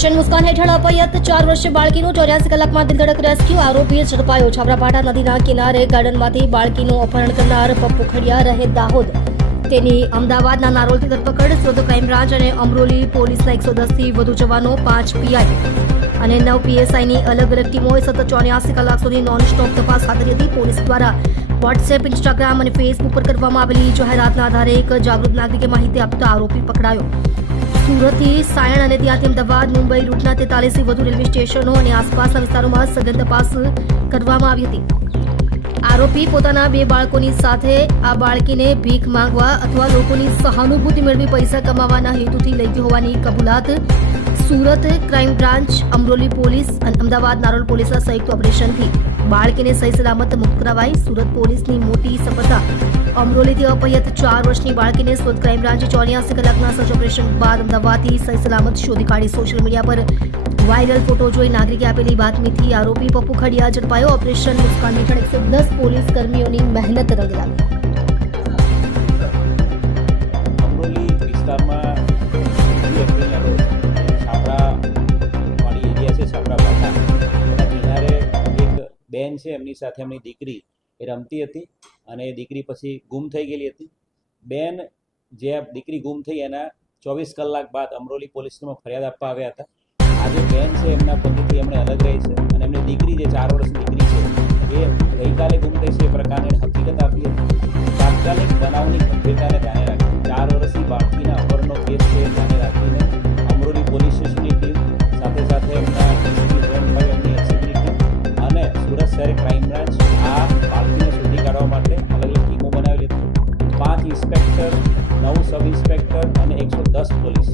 Operation મુસ્કાન હેઠળ અપહ્યત 4 વર્ષીય બાળકીનું 84 કલાકમાં દિલધડક રેસ્ક્યુ. આરોપી ઝડપાયો. છાબરાભાઠા નદીના કિનારે ગાર્ડનમાંથી બાળકીનું અપહરણ કરનાર પપ્પુ ખડિયા રહે દાહોદ. તેની અમદાવાદના નારોલથી ધરપકડ. સુરત ક્રાઇમ બ્રાન્ચ અને અમરોલી પોલીસના 110થી વધુ જવાનો, 5 પીઆઈ અને 9 પીએસઆઈની અલગ અલગ ટીમોએ સતત 84 કલાક સુધી નોન સ્ટોપ તપાસ હાથ ધરી હતી. પોલીસ દ્વારા વોટ્સએપ, ઇન્સ્ટાગ્રામ અને ફેસબુક પર કરવામાં આવેલી જાહેરાતના આધારે એક જાગૃત નાગરિકે માહિતી આપતા આરોપી પકડાયો. સુરતથી સાયણ અને ત્યાંથી અમદાવાદ, મુંબઈ રૂટના 43થી વધુ રેલવે સ્ટેશનો અને આસપાસના વિસ્તારોમાં સઘન તપાસ કરવામાં આવી હતી. આરોપી પોતાના 2 બાળકોની સાથે આ બાળકીને ભીખ માંગવા અથવા લોકોની સહાનુભૂતિ મેળવી પૈસા કમાવાના હેતુથી લઈ ગઈ હોવાની કબૂલાત. Surat crime branch, Amroli police અને અમદાવાદ નારોલ પોલીસના સંયુક્ત ઓપરેશનથી બાળકીને સહી સલામત મુક્ત કરાવાઈ. સુરત પોલીસની મોટી સફળતા. અમરોલીથી અપહ્યત 4 વર્ષની બાળકીને સુરત ક્રાઇમ બ્રાન્ચે 84 કલાકના સર્ચ ઓપરેશન બાદ અમદાવાદથી સહી સલામત શોધી કાઢી. સોશિયલ મીડિયા પર વાયરલ ફોટો જોઈ નાગરિકે આપેલી બાતમીથી આરોપી પપ્પુ ખડિયા ઝડપાયો. ઓપરેશન મુસ્કાન હેઠળ 110 પોલીસ કર્મીઓની મહેનત રંગે લાગી. અમરોલી વિસ્તારમાં છાપરાવાડી એરિયા છે, છાપરાભાઠા એના કિનારે એક બેન છે, એમની સાથે એમની દીકરી એ રમતી હતી અને એ દીકરી પછી ગુમ થઈ ગયેલી હતી. બેન જે દીકરી ગુમ થઈ એના 24 કલાક બાદ અમરોલી પોલીસમાં ફરિયાદ આપવા આવ્યા હતા. આજે બેન છે એમના પતિથી એમણે અલગ રહી છે અને એમની દીકરી જે 4 વર્ષની દીકરી છે એ ગઈકાલે ગુમ થઈ છે એ પ્રકારની હકીકત આપી હતી. તાત્કાલિક બનાવની ગંભીરતાને ધ્યાને રાખી 4 વર્ષની બાળકીના અપહરણનો કેસ છે ધ્યાને રાખીને અમરોલી પોલીસ સ્ટેશનની ટીમ સાથે સાથે એમના ઝોન 5 એમની એસપીની ટીમ અને સુરત શહેર ક્રાઇમ બ્રાન્ચ આ બાળકીને શોધી કાઢવા માટે અલગ અલગ ટીમો બનાવેલી હતી. 5 ઇન્સ્પેક્ટર, 9 સબ ઇન્સ્પેક્ટર અને 110 પોલીસ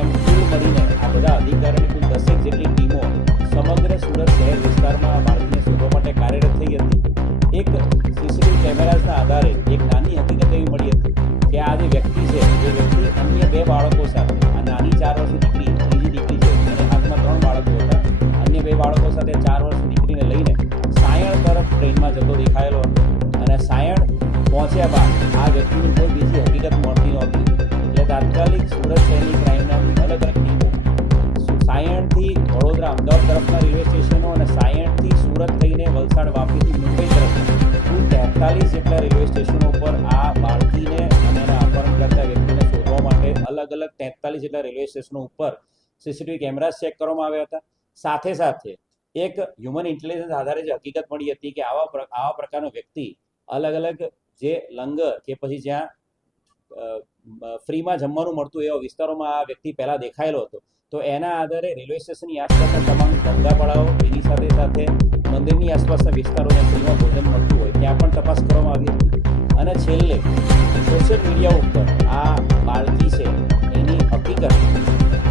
એમ કુલ મળીને આ બધા અધિકારીની કુલ 10 જેટલી ટીમો સમગ્ર સુરત શહેર વિસ્તારમાં આ બાળકીને શોધવા માટે કાર્યરત થઈ હતી. એક સીસીટીવી કેમેરાઝના આધારે એક નાની હકીકત એવી મળી હતી કે આ જે વ્યક્તિ છે એ વ્યક્તિ અન્ય 2 બાળકો સાથે, આ નાની 4 વર્ષની દીકરી, ત્રીજી દીકરી છે અને હાથમાં 3 બાળકો હતા, અન્ય 2 બાળકો સાથે 4 વર્ષની દીકરીને લઈને સાયણ તરફ ટ્રેનમાં જતો દેખાયેલો હતો. અને સાયણ પહોંચ્યા બાદ આ વ્યક્તિની કોઈ બીજી હકીકત મળતી નહોતી એટલે તાત્કાલિક સુરત શહેરની ક્રાઇમ બ્રાન્ચની અલગ અલગ ટીમો સાયણથી વડોદરા, અમદાવાદ તરફના રેલવે સ્ટેશનો અને સાયણથી સુરત થઈને વલસાડ, વાપીથી મુંબઈ તરફ કુલ 43 જેટલા રેલવે સ્ટેશનો ઉપર આ બાળકીને અને એના અપહરણ કરતા વ્યક્તિને શોધવા માટે અલગ અલગ 43 જેટલા રેલવે સ્ટેશનો ઉપર સીસીટીવી કેમેરા ચેક કરવામાં આવ્યા હતા. સાથે સાથે એક હ્યુમન ઇન્ટેલિજન્સ આધારે જે હકીકત મળી હતી કે આવા પ્રકારનો વ્યક્તિ અલગ અલગ જે લંગર કે પછી જ્યાં ફ્રીમાં જમવાનું મળતું એવા વિસ્તારોમાં આ વ્યક્તિ પહેલાં દેખાયેલો હતો. તો એના આધારે રેલવે સ્ટેશનની આસપાસના તમામ ધંધાપાળાઓ, એની સાથે સાથે મંદિરની આસપાસના વિસ્તારો જ્યાં ફ્રીમાં ભોજન મળતું હોય ત્યાં પણ તપાસ કરવામાં આવી હતી. અને છેલ્લે સોશિયલ મીડિયા ઉપર આ બાળકી છે એની હકીકત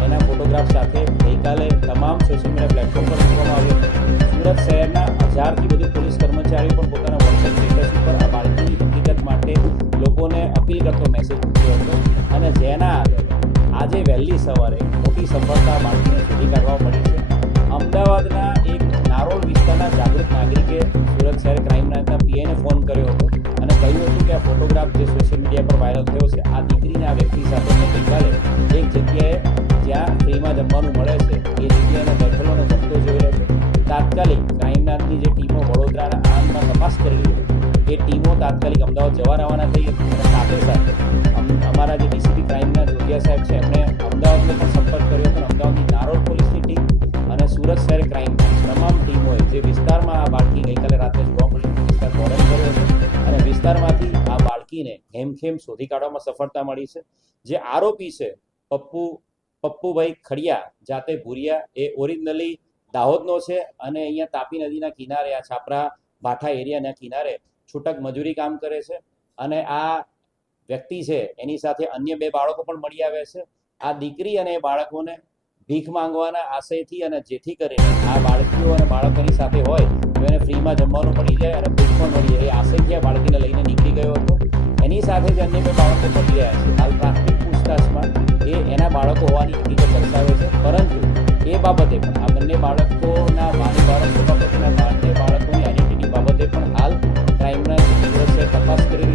એના ફોટોગ્રાફ સાથે ગઈકાલે તમામ સોશિયલ મીડિયા પ્લેટફોર્મ પર મૂકવામાં આવ્યો હતો. સુરત શહેરના 1000થી વધુ પોલીસ કર્મચારીઓ પણ પોતાના વોટ્સએપ સ્ટેટસ ઉપર આ બાળકીની હકીકત માટે લોકોને અપીલ કરતો મેસેજ મૂક્યો હતો. અને જેના આધારે આજે વહેલી સવારે મોટી સફળતા બાળકીને શોધી કાઢવા મળી છે. અમદાવાદના એક નારોલ વિસ્તારના જાગૃત નાગરિકે સુરત શહેર ક્રાઇમ બ્રાન્ચના પીઆઈને ફોન કર્યો હતો અને કહ્યું હતું કે આ ફોટોગ્રાફ જે સોશિયલ મીડિયા પર વાયરલ થયો છે આ દીકરીને આ વ્યક્તિ સાથે મેં ગઈકાલે એક જગ્યાએ જ્યાં ફ્રીમાં જમવાનું મળે છે એ જગ્યાએ બેઠેલો અને જમતો જોયેલો છે. તાત્કાલિક ક્રાઇમ બ્રાન્ચની જે ટીમો વડોદરાના આણંદમાં તપાસ કરી હતી એ ટીમો તાત્કાલિક અમદાવાદ જવા રવાના થઈ હતી. અને સાથે સાથે અમારા જે ડીસીપી ક્રાઇમના જોધિયા સાહેબ છે એમણે અમદાવાદનો પણ સંપર્ક કર્યો હતો. અમદાવાદની નારોલ પોલીસની ટીમ અને સુરત શહેર ક્રાઇમ તમામ ટીમોએ જે વિસ્તારમાં આ બાળકી ગઈકાલે રાત્રે જોવા મળી વિસ્તાર બોર્ડન કર્યો હતો અને વિસ્તારમાંથી આ બાળકીને હેમખેમ શોધી કાઢવામાં સફળતા મળી છે. જે આરોપી છે પપ્પુભાઈ ખડિયા, જાતે ભુરિયા, એ ઓરિજિનલી દાહોદનો છે અને અહીંયા તાપી નદીના કિનારે આ છાપરા ભાઠા એરિયાના કિનારે છૂટક મજૂરી કામ કરે છે. અને આ વ્યક્તિ છે એની સાથે અન્ય 2 બાળકો પણ મળી આવ્યા છે. આ દીકરી અને એ બાળકોને ભીખ માંગવાના આશયથી અને જેથી કરીને આ બાળકીઓ અને બાળકોની સાથે હોય તો એને ફ્રીમાં જમવાનું મળી જાય અને ભીખ પણ મળી જાય એ આશયથી આ બાળકીને લઈને નીકળી ગયો હતો. એની સાથે જ અન્ય 2 બાળકો મળી રહ્યા છે. હાલ પ્રાથમિક પૂછતાછમાં એ એના બાળકો હોવાની હકીકત દર્શાવે છે. પરંતુ એ બાબતે પણ આ બંને બાળકોના વાલી બાળકો બાબતેના બંને બાળકોની આઈડેન્ટિટી બાબતે પણ હાલ ક્રાઇમ બ્રાન્ચ તપાસ કરી